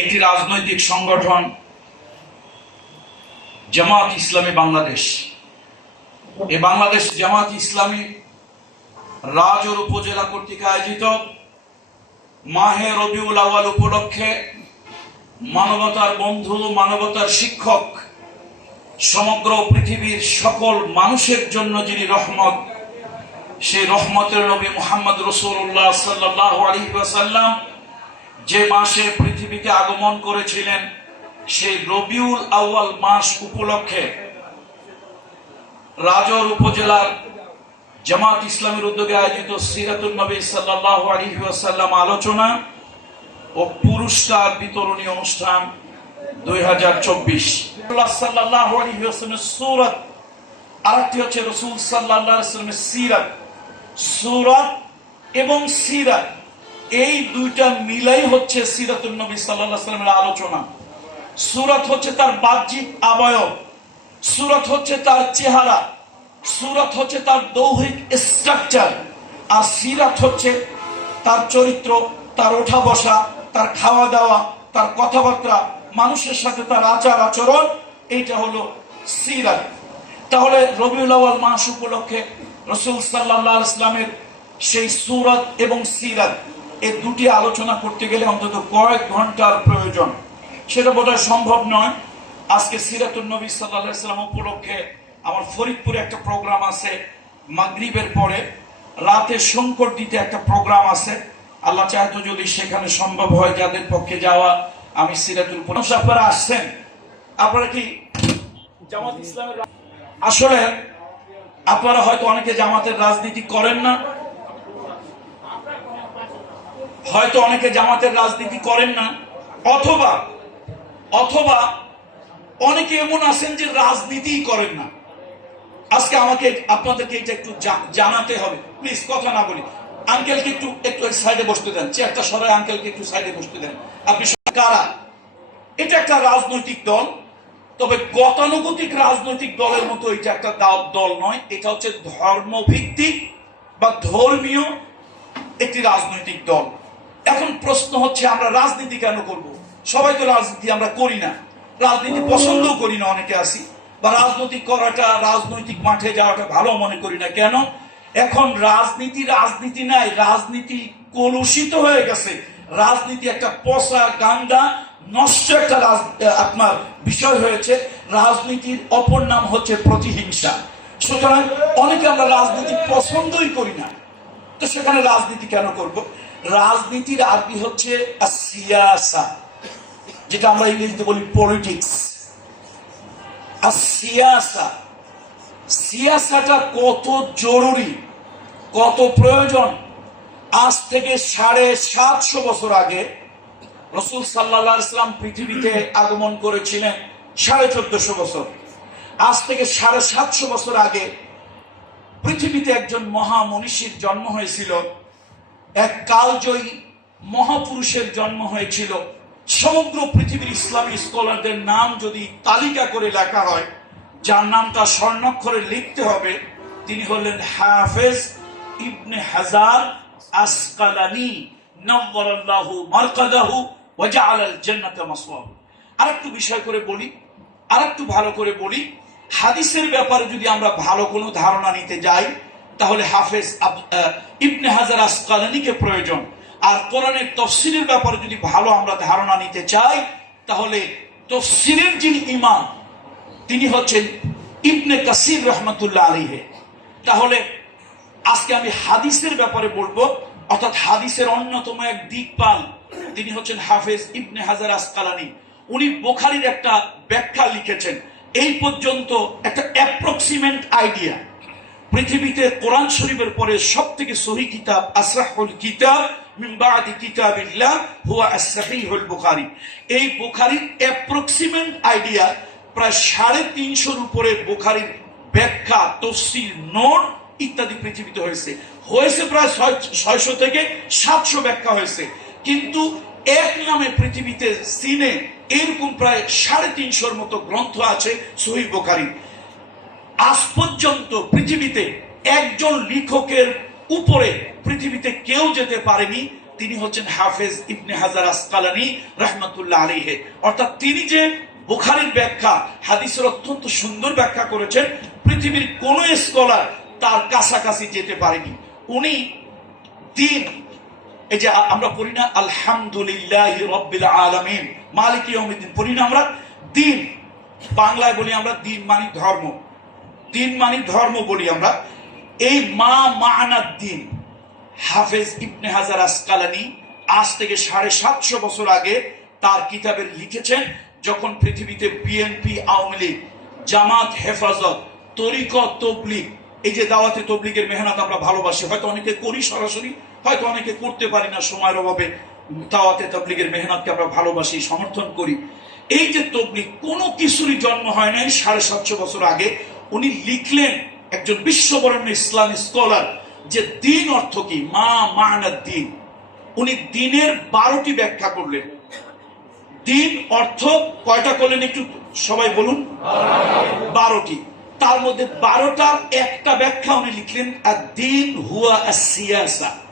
একটি রাজনৈতিক সংগঠন, জামাত ইসলামী বাংলাদেশ। এই বাংলাদেশ জামাত ইসলামী রাজর উপজেলা কর্তৃক আয়োজিত মাহে রবিউল আওয়াল উপলক্ষে মানবতার বন্ধু, মানবতার শিক্ষক, সমগ্র পৃথিবীর সকল মানুষের জন্য যিনি রহমত, সেই রহমতের নবী মোহাম্মদ রসুল্লাহ সাল্লাহ আলী ওয়াসাল্লাম যে মাসে পৃথিবীতে আগমন করেছিলেন, সেই রবিউল আউয়াল মাস উপলক্ষে রাজর উপজেলার জামাত ইসলামের উদ্যোগে আয়োজিত সিরাতুল নবী সাল্লাহ আলী ওয়াসাল্লাম আলোচনা ও পুরস্কার বিতরণী অনুষ্ঠান দুই হাজার চব্বিশ। সাল্লাহ আলী ওয়াসাল্লামের সুরত হচ্ছে রসুল সাল্লাহ সিরাত। সুরত এবং সিরাত এই দুইটা মিলাই হচ্ছে সিরাতুল নবী সাল্লামের আলোচনা। সুরত হচ্ছে তার বাহ্যিক আবয়ব। সুরত হচ্ছে তার চেহারা। সুরত হচ্ছে তার দৌহিক স্ট্রাকচার আর সিরাত হচ্ছে তার চরিত্র, তার ওঠা বসা, তার খাওয়া দাওয়া, তার কথাবার্তা, মানুষের সাথে তার আচার আচরণ, এইটা হলো সিরাত। তাহলে রবিউল আওয়াল মাস উপলক্ষে রসুল সাল্লাহ ইসলামের সেই সুরত এবং সিরাত এই দুটি আলোচনা করতে গেলে অন্তত কয়েক ঘণ্টার প্রয়োজন। সেটা বোধহয় সম্ভব নয়। আজকে সিরাতুল নবী সাল্লাহ ইসলাম উপলক্ষে আমার ফরিদপুরে একটা প্রোগ্রাম আছে, মাগরিবের পরে। রাতে শঙ্কর দিতে একটা প্রোগ্রাম আছে। আল্লাহ চাইতো যদি সেখানে সম্ভব হয় যাদের পক্ষে যাওয়া, আমি সিরাতুল মানুষ আপনারা আসছেন? আপনারা কি জামাত ইসলামের আসলে আপনারা হয়তো অনেকে জামাতের রাজনীতি করেন না। হয়তো অনেকে জামাতের রাজনীতি করেন না। অথবা অথবা অনেকে এমন আছেন যে রাজনীতি করেন না। আজকে আমাকে, আপনাদেরকে এটা একটু জানাতে হবে। প্লিজ, কথা না বলি। আঙ্কেলকে একটু একটু সাইডে বসতে দেন। চেয়ারটা সরাই আঙ্কেলকে একটু সাইডে বসতে দেন। আপনি কারা? এটা একটা রাজনৈতিক দল, তবে গতানুগতিক রাজনৈতিক দলের মতো এটা একটা দল নয়। এটা হচ্ছে ধর্মভিত্তিক বা ধর্মীয় একটি রাজনৈতিক দল। এখন প্রশ্ন হচ্ছে আমরা রাজনীতি কেন করব? সবাই তো রাজনীতি আমরা করি না। রাজনীতি পছন্দ করি না অনেকে আসি বা রাজনীতি করাটা, রাজনৈতিক মাঠে যাওয়াটা ভালো মনে করি না। কেন? এখন রাজনীতি রাজনীতি নাই, রাজনীতি কলুষিত হয়ে গেছে। রাজনীতি একটা পচা গান্দা, নষ্ট একটা আপনার বিষয় হয়েছে। রাজনীতির অপর নাম হচ্ছে প্রতিহিংসা। সুতরাং অনেকে আমরা রাজনীতি পছন্দই করি না। তো সেখানে রাজনীতি কেন করব? রাজনীতির আরবি হচ্ছে যেটা আমরা ইংরেজিতে বলি পলিটিক্স সিয়াসা সিয়াসাটা কত জরুরি, কত প্রয়োজন? আজ থেকে সাড়ে সাতশো বছর আগে রসুল সাল্লাহ ইসলাম পৃথিবীতে আগমন করেছিলেন সাড়ে চোদ্দশো বছর। আজ থেকে সাড়ে সাতশো বছর আগে পৃথিবীতে একজন মহা মনীষীর জন্ম হয়েছিল এক কালজয়ী মহাপুরুষের জন্ম হয়েছিল। সমগ্র পৃথিবীর ইসলামী স্কলারদের নাম যদি তালিকা করে লেখা হয়, যার নামটা স্বর্ণাক্ষরে লিখতে হবে, তিনি হলেন হাফেজ ইবনে হাজার আসকালানি। নব্বরাল্লাহু মারকাদাহু ওয়া জাআলাল জান্নাতা মাসওয়াহু। আরেকটু বিষয় করে বলি, আরেকটু ভালো করে বলি, হাদিসের ব্যাপারে যদি আমরা ভালো কোনো ধারণা নিতে যাই তাহলে হাফেজ ইবনে হাজার আসকালানিকে প্রয়োজন। আর কোরআনের তফসিলের ব্যাপারে যদি ভালো আমরা ধারণা নিতে চাই, তাহলে তফসিলের যিনি ইমাম, তিনি হচ্ছেন ইবনে কাসির রহমতুল্লাহ আলীহে তাহলে আজকে আমি হাদিসের ব্যাপারে বলব, অর্থাৎ হাদিসের অন্যতম এক দিকপাল, তিনি হচ্ছেন হাফেজ ইবনে হাজার আসকালানি। উনি বোখারির একটা ব্যাখ্যা লিখেছেন। এই পর্যন্ত একটা অ্যাপ্রক্সিমেন্ট আইডিয়া পৃথিবীতে কোরআন শরীফের পরে সব থেকে সহি কিতাব আসরাহুল কিতাব বাদি কিতাবিল্লাহ as-সাহিহুল এই আইডিয়া প্রায় সাড়ে তিনশোর উপরে ব্যাখ্যা ইত্যাদি পৃথিবীতে হয়েছে। হয়েছে প্রায় ছয়শো থেকে সাতশো ব্যাখ্যা হয়েছে। কিন্তু এক নামে পৃথিবীতে সিনে এরকম প্রায় সাড়ে তিনশোর মতো গ্রন্থ আছে সহি বোখারি। আজ পর্যন্ত পৃথিবীতে একজন লেখকের উপরে পৃথিবীতে কেউ যেতে পারেনি, তিনি হচ্ছেন হাফেজ ইবনে হাজার আসকালানি রহমতুল্লাহ আলীহে অর্থাৎ তিনি যে বুখারির ব্যাখ্যা, হাদিসের অত্যন্ত সুন্দর ব্যাখ্যা করেছেন, পৃথিবীর কোন স্কলার তার কাছাকাছি যেতে পারেনি। উনি দিন, এই যে আমরা পড়ি না, আলহামদুলিল্লাহ রব্বিল আলামিন, মালিক পড়ি না আমরা? দিন, বাংলায় বলি আমরা দিন মানি ধর্ম। দিন মানি ধর্ম বলি আমরা। এই মা মানার দিন, হাফেজ ইবনে হাজার আসকালানি আজ থেকে সাড়ে সাতশো বছর আগে তার কিতাবে লিখেছেন, যখন পৃথিবীতে বিএনপি আওয়ামী লীগ, জামাত, হেফাজত তরিকত তবলিগ, এই যে দাওয়াতে তবলিগের মেহনত আমরা ভালোবাসি, হয়তো অনেকে করি সরাসরি, হয়তো অনেকে করতে পারি না সময়ের অভাবে দাওয়াতে তবলিগের মেহনতকে আমরা ভালোবাসি, সমর্থন করি। এই যে তবলিগ, কোনো কিছুরই জন্ম হয় নাই সাড়ে সাতশো বছর আগে। উনি লিখলেন একজন বিশ্ববরণ্য ইসলাম স্কলার যে দিন অর্থ কি? মা মানার দিন। উনি দিনের বারোটি ব্যাখ্যা করলেন। দিন অর্থ কয়টা করলেন একটু সবাই বলুন? বারোটি। তার মধ্যে বারোটার একটা ব্যাখ্যা উনি লিখলেন আর দিন হুয়া সিয়াসা